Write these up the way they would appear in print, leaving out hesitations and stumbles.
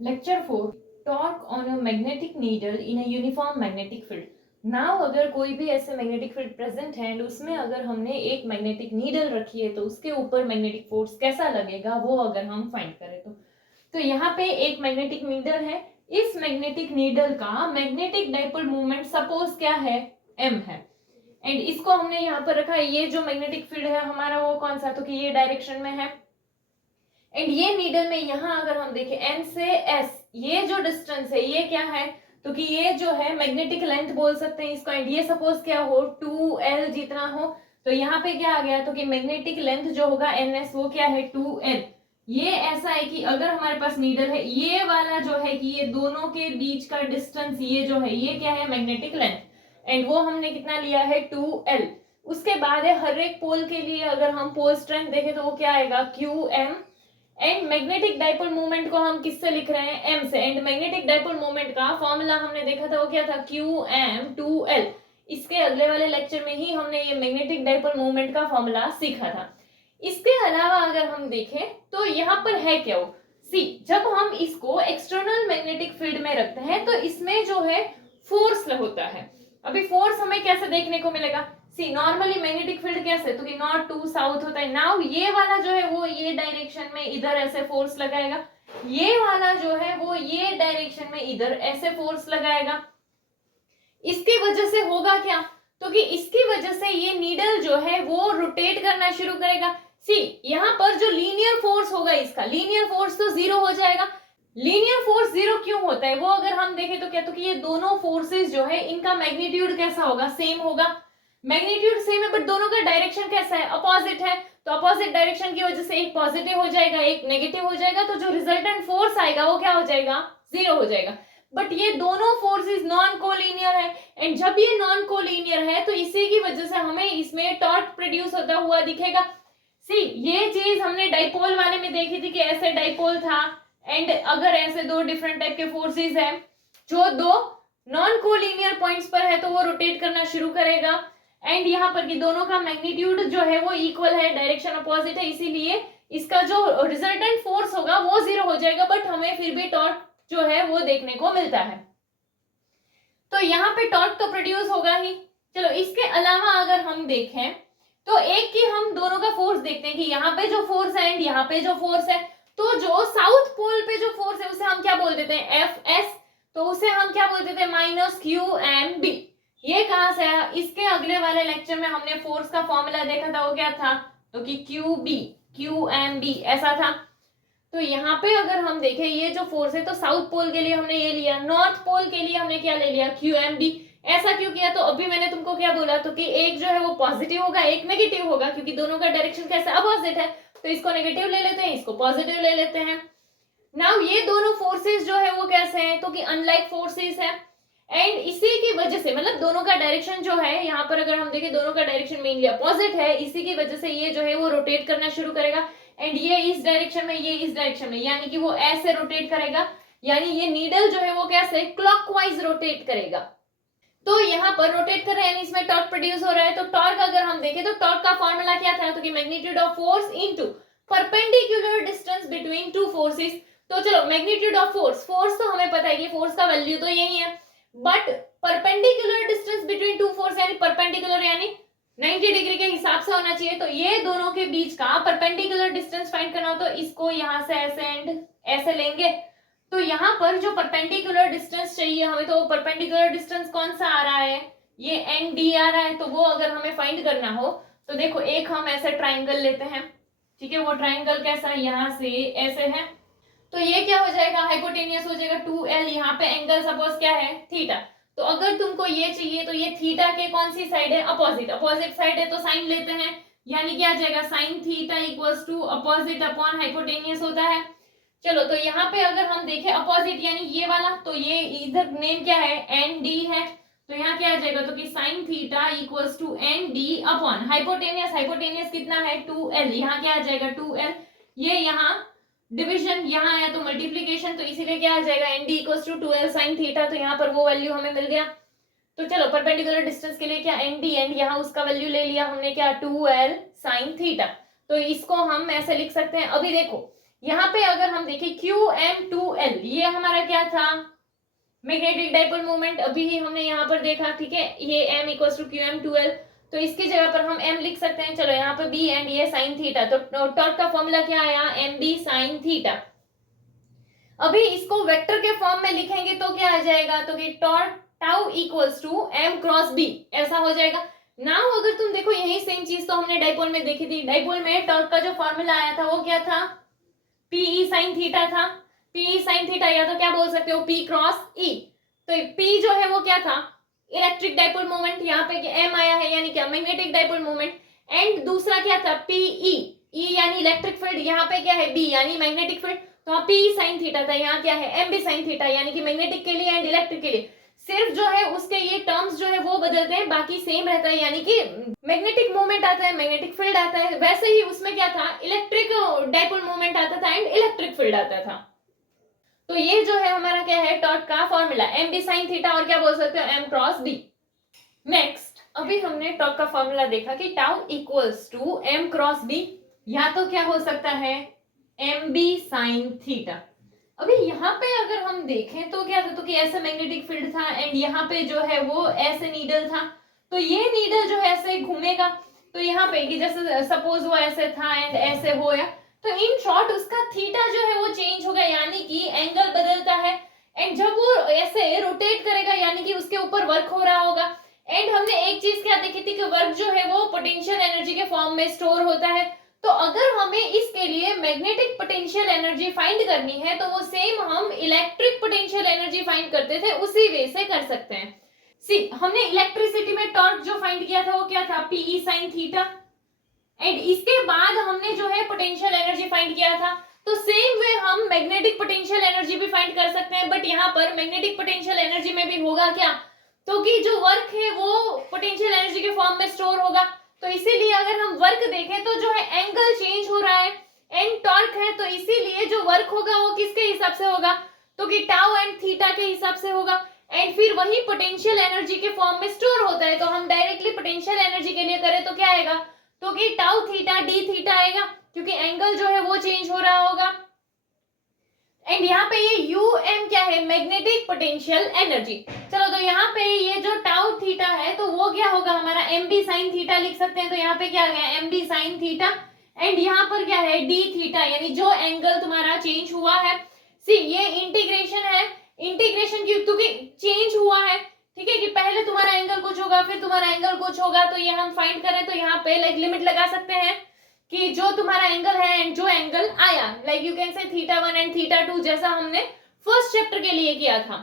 Lecture 4 Torque on a magnetic needle in a uniform magnetic field. Now अगर कोई भी ऐसे मैग्नेटिक फील्ड प्रेजेंट है एंड उसमें अगर हमने एक मैग्नेटिक नीडल रखी है तो उसके ऊपर मैग्नेटिक फोर्स कैसा लगेगा वो अगर हम फाइंड करें तो यहाँ पे एक मैग्नेटिक नीडल है. इस मैग्नेटिक नीडल का मैग्नेटिक डाइपोल मूवमेंट सपोज क्या है, m है एंड इसको हमने यहाँ पर रखा है. ये जो मैग्नेटिक फील्ड है हमारा वो कौन सा, तो कि ये डायरेक्शन में है एंड ये नीडल में यहाँ अगर हम देखें n से s ये जो डिस्टेंस है ये क्या है, तो कि ये जो है मैग्नेटिक लेंथ बोल सकते हैं इसको एंड ये सपोज क्या हो 2l जितना हो. तो यहाँ पे क्या आ गया, तो कि मैग्नेटिक लेंथ जो होगा ns वो क्या है 2l. ये ऐसा है कि अगर हमारे पास नीडल है ये वाला जो है कि ये दोनों के बीच का डिस्टेंस ये जो है ये क्या है मैग्नेटिक लेंथ एंड वो हमने कितना लिया है 2l. उसके बाद है हर एक पोल के लिए अगर हम पोल स्ट्रेंथ देखें तो वो क्या आएगा qm and magnetic dipole movement को हम किससे लिख रहे हैं m से एंड मैग्नेटिक डाइपोल मूवमेंट का फॉर्मूला हमने देखा था वो क्या था qm2l. इसके अगले वाले लेक्चर में ही हमने ये मैग्नेटिक डाइपोल मूवमेंट का फॉर्मूला सीखा था. इसके अलावा अगर हम देखें तो यहाँ पर है क्या वो सी, जब हम इसको एक्सटर्नल मैग्नेटिक फील्ड में रखते हैं तो इसमें जो है फोर्स होता है. अभी फोर्स हमें कैसे देखने को मिलेगा, सी नॉर्मली मैग्नेटिक फील्ड कैसे, तो कि नॉर्थ टू साउथ होता है. नाउ ये वाला जो है वो ये डायरेक्शन में इधर ऐसे फोर्स लगाएगा, ये वाला जो है वो ये डायरेक्शन में इधर ऐसे फोर्स लगाएगा. इसकी वजह से होगा क्या, तो कि इसकी वजह से ये नीडल जो है वो रोटेट करना शुरू करेगा. सी यहाँ पर जो लीनियर फोर्स होगा इसका लीनियर फोर्स तो जीरो हो जाएगा. लीनियर फोर्स जीरो क्यों होता है वो अगर हम देखें तो क्या, तो कि ये दोनों फोर्सेस जो है इनका मैग्नीट्यूड कैसा होगा, सेम होगा. मैग्नीट्यूड सेम है बट दोनों का डायरेक्शन कैसा है, अपोजिट है. तो अपोजिट डायरेक्शन की वजह से एक पॉजिटिव हो जाएगा एक नेगेटिव हो जाएगा, तो जो रिजल्टेंट फोर्स आएगा वो क्या हो जाएगा, जीरो हो जाएगा. बट ये दोनों फोर्सेस नॉन कोलिनियर है एंड जब ये नॉन कोलिनियर है तो इसी की वजह से हमें इसमें टॉर्क प्रोड्यूस होता हुआ दिखेगा. सी ये चीज हमने डाइपोल वाले में देखी थी कि ऐसे डाइपोल था एंड अगर ऐसे दो डिफरेंट टाइप के फोर्सेस है जो दो नॉन कोलिनियर पॉइंट्स पर है तो वो रोटेट करना शुरू करेगा एंड यहाँ पर कि दोनों का मैग्नीट्यूड जो है वो इक्वल है, डायरेक्शन अपोजिट है, इसीलिए इसका जो रिजल्टेंट फोर्स होगा वो जीरो हो जाएगा बट हमें फिर भी टॉर्क जो है वो देखने को मिलता है. तो यहाँ पे टॉर्क तो प्रोड्यूस होगा ही. चलो इसके अलावा अगर हम देखें तो एक की हम दोनों का फोर्स देखते हैं कि यहाँ पे जो फोर्स है एंड यहाँ पे जो फोर्स है, तो जो साउथ पोल पे जो फोर्स है उसे हम क्या बोल देते हैं Fs, तो उसे हम क्या बोल देते हैं माइनस QMB. ये कहां से आया, इसके अगले वाले लेक्चर में हमने फोर्स का फॉर्मूला देखा था वो क्या था, तो कि QMB ऐसा था. तो यहाँ पे अगर हम देखें ये जो फोर्स है तो साउथ पोल के लिए हमने ये लिया, नॉर्थ पोल के लिए हमने क्या ले लिया QMB. ऐसा क्यों किया, तो अभी मैंने तुमको क्या बोला, तो कि एक जो है वो पॉजिटिव होगा एक नेगेटिव होगा क्योंकि दोनों का डायरेक्शन कैसा अपोजिट है, तो इसको नेगेटिव ले लेते हैं इसको पॉजिटिव ले लेते हैं. नाउ ये दोनों फोर्सेस जो है वो कैसे हैं, तो कि अनलाइक फोर्सेस है एंड इसी की वजह से मतलब दोनों का डायरेक्शन जो है यहाँ पर अगर हम देखें दोनों का डायरेक्शन मेनली अपोजिट है, इसी की वजह से ये जो है वो रोटेट करना शुरू करेगा एंड ये इस डायरेक्शन में ये इस डायरेक्शन में, यानी कि वो ऐसे रोटेट करेगा, यानी ये नीडल जो है वो कैसे क्लॉकवाइज रोटेट करेगा. तो यहाँ पर रोटेट कर रहे हैं इसमें टॉर्क प्रोड्यूस हो रहा है. तो टॉर्क अगर हम देखें तो टॉर्क का फॉर्मूला क्या था, तो कि magnitude of force into perpendicular distance between two forces. तो चलो मैग्नीट्यूड ऑफ फोर्स, फोर्स तो हमें पता है कि फोर्स का वैल्यू तो यही है but perpendicular distance between two force यानी परपेंडिकुलर यानी 90 डिग्री के हिसाब से होना चाहिए. तो ये दोनों के बीच का परपेंडिकुलर डिस्टेंस फाइंड करना हो तो इसको यहाँ से ऐसे एंड ऐसे लेंगे. तो यहाँ पर जो परपेंडिकुलर डिस्टेंस चाहिए हमें, तो परपेंडिकुलर डिस्टेंस कौन सा आ रहा है, ये ND आ रहा है. तो वो अगर हमें फाइंड करना हो तो देखो एक हम ऐसे ट्राइंगल लेते हैं, ठीक है, वो ट्राइंगल कैसा है यहाँ से ऐसे है, तो ये क्या हो जाएगा हाइपोटेनियस हो जाएगा 2L. यहाँ पे एंगल सपोज क्या है थीटा, तो अगर तुमको ये चाहिए तो ये थीटा के कौन सी साइड है, अपोजिट. अपोजिट साइड है तो साइन लेते हैं, यानी क्या आ जाएगा sine theta equals to opposite upon hypotenuse होता है. चलो तो यहाँ पे अगर हम देखें अपोजिट यानी ये वाला, तो ये इधर नेम क्या है ND है, तो यहाँ क्या आ जाएगा, तो कि sine theta equals to ND upon hypotenuse, hypotenuse कितना है 2L, यहाँ क्या आ जाएगा 2L. ये यहाँ डिवीजन यहाँ आया तो मल्टीप्लीकेशन, तो इसीलिए क्या आ जाएगा ND equals to 2L sine theta. तो यहाँ पर वो वैल्यू हमें मिल गया. तो चलो परपेंडिकुलर डिस्टेंस के लिए क्या ND एंड यहाँ उसका वैल्यू ले लिया हमने क्या 2L साइन थीटा. तो इसको हम ऐसे लिख सकते हैं. अभी देखो यहाँ पे अगर हम देखें QM2L, ये हमारा क्या था, मैग्नेटिक डाइपोल मोमेंट, अभी ही हमने यहाँ पर देखा, ठीक है, ये M इक्वल टू QM2L, तो इसकी जगह पर हम M लिख सकते हैं। चलो यहाँ पर B एंड ये साइन थीटा, तो टॉर्क का फॉर्मूला क्या आया, MB साइन थीटा। अभी इसको वेक्टर के फॉर्म में लिखेंगे तो क्या आ जाएगा, तो कि torque tau equals to M cross B, ऐसा हो जाएगा। नाउ अगर तुम देखो यही सेम चीज तो हमने डाइपोल में देखी थी, डाइपोल में टॉर्क का जो फॉर्मूला आया था वो क्या था, PE साइन थीटा था, PE साइन थीटा, या तो क्या बोल सकते हो P क्रॉस E। तो P जो है वो क्या था, इलेक्ट्रिक डाइपोल मोमेंट, यहाँ पे M आया है यानी क्या, मैग्नेटिक डाइपोल मोमेंट, एंड दूसरा क्या था PE, E यानी इलेक्ट्रिक फील्ड, यहाँ पे क्या है B यानी मैग्नेटिक फील्ड, तो हाँ PE साइन थीटा था, यहाँ क्या है MB साइन थीटा, यानी कि मैग्नेटिक के लिए एंड इलेक्ट्रिक के लिए। सिर्फ जो है उसके ये टर्म्स जो है वो बदलते हैं, बाकी सेम रहता है, यानी कि मैग्नेटिक मोमेंट आता है, मैग्नेटिक फील्ड आता है, वैसे ही उसमें क्या था, इलेक्ट्रिक डाइपोल मोमेंट आता था एंड इलेक्ट्रिक फील्ड आता था। तो ये जो है हमारा क्या है, टॉर्क का फॉर्मूला MB साइन थीटा, और क्या बोल सकते हो M क्रॉस B। नेक्स्ट, अभी हमने टॉर्क का फॉर्मूला देखा कि tau equals to M cross B, या तो क्या हो सकता है MB साइन थीटा। अभी यहाँ पे अगर हम देखें तो क्या था, तो कि ऐसे मैग्नेटिक फील्ड था एंड यहाँ पे जो है वो ऐसे नीडल था, तो ये नीडल जो है ऐसे घूमेगा, तो यहाँ पे कि जैसे सपोज वो ऐसे था एंड ऐसे होया, तो इन शॉर्ट उसका थीटा जो है वो चेंज होगा, यानी कि एंगल बदलता है, एंड जब वो ऐसे रोटेट करेगा यानी कि उसके ऊपर वर्क हो रहा होगा। एंड हमने एक चीज क्या देखी थी कि वर्क जो है वो पोटेंशियल एनर्जी के फॉर्म में स्टोर होता है, तो अगर हमें इसके लिए मैग्नेटिक पोटेंशियल एनर्जी फाइंड करनी है तो वो सेम हम इलेक्ट्रिक पोटेंशियल एनर्जी फाइंड करते थे उसी वे से कर सकते हैं। सी, हमने इलेक्ट्रिसिटी में टॉर्क जो फाइंड किया था वो क्या था, PE साइन थीटा, एंड इसके बाद हमने जो है पोटेंशियल एनर्जी फाइंड किया था, तो सेम वे हम मैग्नेटिक पोटेंशियल एनर्जी भी फाइंड कर सकते हैं, बट यहाँ पर मैग्नेटिक पोटेंशियल एनर्जी में भी होगा क्या, तो कि जो वर्क है वो पोटेंशियल एनर्जी के फॉर्म में स्टोर होगा, तो इसीलिए अगर हम वर्क देखें तो जो है एंगल चेंज हो रहा है एंड टॉर्क है, तो इसीलिए जो वर्क होगा वो किसके हिसाब से होगा, तो कि टाउ एंड थीटा के हिसाब से होगा, एंड फिर वही पोटेंशियल एनर्जी के फॉर्म में स्टोर होता है, तो हम डायरेक्टली पोटेंशियल एनर्जी के लिए करें तो क्या आएगा, तो कि टाउ थीटा डी थीटा आएगा, क्योंकि एंगल जो है वो चेंज हो रहा होगा। एंड यहाँ पे ये UM क्या है, मैग्नेटिक पोटेंशियल एनर्जी। चलो, तो यहाँ पे ये जो टाउ थीटा है तो वो क्या होगा हमारा MB साइन थीटा लिख सकते हैं, तो यहाँ पे क्या आ गया MB साइन थीटा, एंड यहाँ पर क्या है D थीटा, यानी जो एंगल तुम्हारा चेंज हुआ है। सी, ये इंटीग्रेशन है, इंटीग्रेशन क्योंकि चेंज हुआ है, ठीक है, कि पहले तुम्हारा एंगल कुछ होगा फिर तुम्हारा एंगल कुछ होगा, तो ये हम फाइंड करें तो यहाँ पे लाइक लिमिट लगा सकते हैं कि जो तुम्हारा एंगल है एंड जो एंगल आया, like you can say θ1 and θ2, जैसा हमने फर्स्ट चैप्टर के लिए किया था।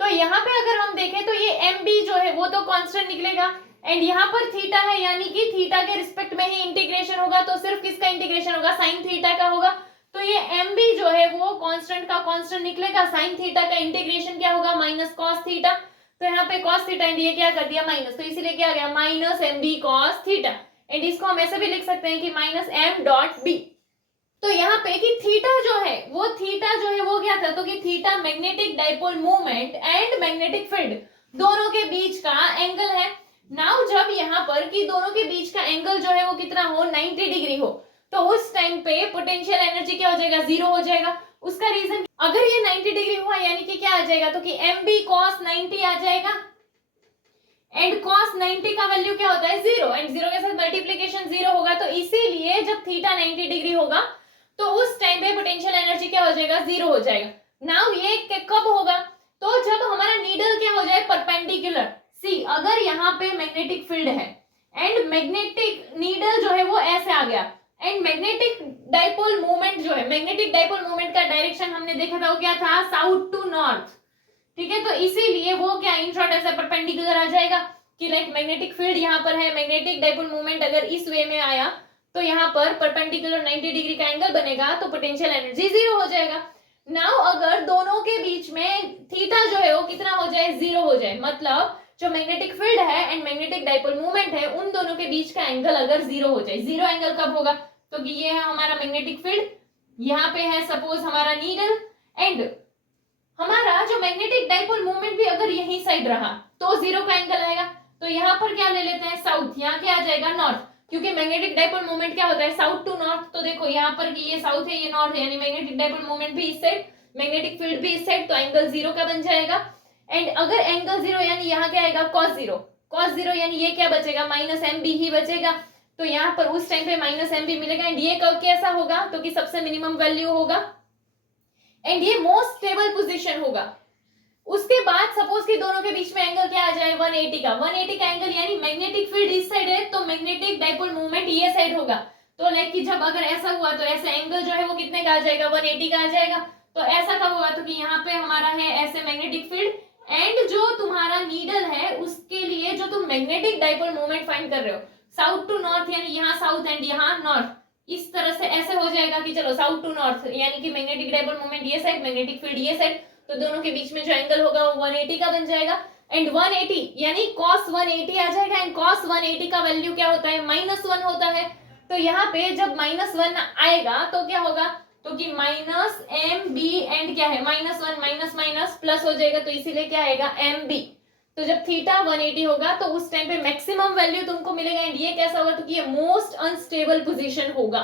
तो यहाँ पे अगर हम देखें तो ये MB जो है वो तो कांस्टेंट निकलेगा, एंड यहाँ पर थीटा है यानी कि थीटा के रिस्पेक्ट में ही इंटीग्रेशन होगा, तो सिर्फ किसका इंटीग्रेशन होगा, साइन थीटा का होगा, तो ये MB जो है वो कांस्टेंट का कांस्टेंट निकलेगा, साइन थीटा का इंटीग्रेशन क्या होगा, माइनस कॉस थीटा, तो यहाँ पे कॉस थीटा एंड ये क्या कर दिया माइनस, तो इसीलिए क्या आ गया minus MB cos theta, and इसको हम ऐसे भी लिख सकते हैं कि माइनस M डॉट B। तो यहाँ पे कि थीटा जो है वो क्या था, तो कि theta magnetic dipole movement and magnetic field दोनों के बीच का एंगल है। नाउ जब यहाँ पर कि दोनों के बीच का एंगल जो है वो कितना हो, 90 डिग्री हो, तो उस टाइम पे पोटेंशियल एनर्जी क्या हो जाएगा, जीरो हो जाएगा। उसका रीजन, अगर ये 90 डिग्री हुआ यानी कि क्या आ जाएगा, तो कि MB cos 90 आ जाएगा, एंड cos 90 का वैल्यू क्या होता है, जीरो, एंड जीरो के साथ मल्टीप्लीकेशन जीरो होगा, तो इसीलिए जब थीटा 90 डिग्री होगा तो उस टाइम पे पोटेंशियल एनर्जी क्या हो जाएगा, जीरो हो जाएगा। नाउ ये कब होगा, तो जब हमारा नीडल क्या हो जाए, परपेंडिकुलर। सी, अगर यहाँ पे मैग्नेटिक फील्ड है एंड मैग्नेटिक नीडल जो है वो ऐसे आ गया, एंड मैग्नेटिक डाइपोल मूवमेंट जो है, मैग्नेटिक डाइपोल मूवमेंट का डायरेक्शन हमने देखा था वो क्या था, साउथ टू नॉर्थ, ठीक है, तो इसीलिए वो क्या इन शॉर्ट ऐसे परपेंडिकुलर आ जाएगा कि लाइक मैग्नेटिक फील्ड यहाँ पर है, मैग्नेटिक डाइपोल मूवमेंट अगर इस वे में आया तो यहाँ पर परपेंडिकुलर 90 डिग्री का एंगल बनेगा, तो पोटेंशियल एनर्जी जीरो हो जाएगा। नाउ अगर दोनों के बीच में थीटा जो है वो कितना हो जाए, जीरो हो जाए, मतलब जो मैग्नेटिक फील्ड है एंड मैग्नेटिक डाइपोल मूवमेंट है उन दोनों के बीच का एंगल अगर जीरो हो जाए, जीरो एंगल कब होगा, तो कि ये है हमारा मैग्नेटिक फील्ड, यहाँ पे है सपोज हमारा नीडल, एंड हमारा जो मैग्नेटिक डाइपोल मूवमेंट भी अगर यही साइड रहा तो जीरो का एंगल आएगा। तो यहाँ पर क्या ले लेते हैं, साउथ, यहाँ क्या आ जाएगा, नॉर्थ, क्योंकि मैग्नेटिक डाइपोल मोमेंट क्या होता है, साउथ टू नॉर्थ। तो देखो यहाँ पर कि ये साउथ है ये नॉर्थ है, यानी मैग्नेटिक डाइपोल मोमेंट भी इस साइड, मैग्नेटिक फील्ड भी इस साइड, तो एंगल 0 का बन जाएगा। एंड अगर एंगल 0 यानी यहाँ क्या आएगा, cos 0, cos 0 यानी ये क्या बचेगा, माइनस एम बी ही बचेगा। तो यहाँ पर उस टाइम पे माइनस एम बी मिलेगा। एंड ये कब कैसा होगा, तो कि सबसे मिनिमम वैल्यू होगा एंड ये मोस्ट स्टेबल पोजीशन होगा। उसके बाद सपोज कि दोनों के बीच में एंगल क्या आ जाए, 180 का, 180 का एंगल, यानी मैग्नेटिक फील्ड इस साइड है तो मैग्नेटिक डाइपोल मूवमेंट ये साइड होगा। तो लाइक कि जब अगर ऐसा हुआ तो ऐसा एंगल जो है वो कितने का आ जाएगा, 180 का आ जाएगा। तो ऐसा कब होगा, तो कि यहाँ पे हमारा है ऐसे मैग्नेटिक फील्ड एंड जो तुम्हारा नीडल है उसके लिए जो तुम मैग्नेटिक डाइपोल मूवमेंट फाइंड कर रहे हो, साउथ टू नॉर्थ, यानी यहाँ साउथ एंड यहाँ नॉर्थ, इस तरह से ऐसे हो जाएगा कि चलो साउथ टू नॉर्थ यानी कि मैग्नेटिक डाइपोल मूवमेंट ये साइड, मैग्नेटिक फील्ड ये साइड, तो दोनों के बीच में जो एंगल होगा वो 180 का बन जाएगा। एंड 180 यानी cos 180 आ जाएगा। एंड cos 180 का वैल्यू क्या होता है, -1 होता है। तो यहाँ पे जब -1 आएगा तो क्या होगा, तो कि माइनस एम बी एंड क्या है, -1 माइनस माइनस प्लस हो जाएगा, तो इसीलिए क्या आएगा एम बी। तो जब थीटा 180 होगा तो उस टाइम पे मैक्सिमम वैल्यू तुमको मिलेगा। एंड ये कैसा होगा, तो कि ये मोस्ट अनस्टेबल पोजीशन होगा।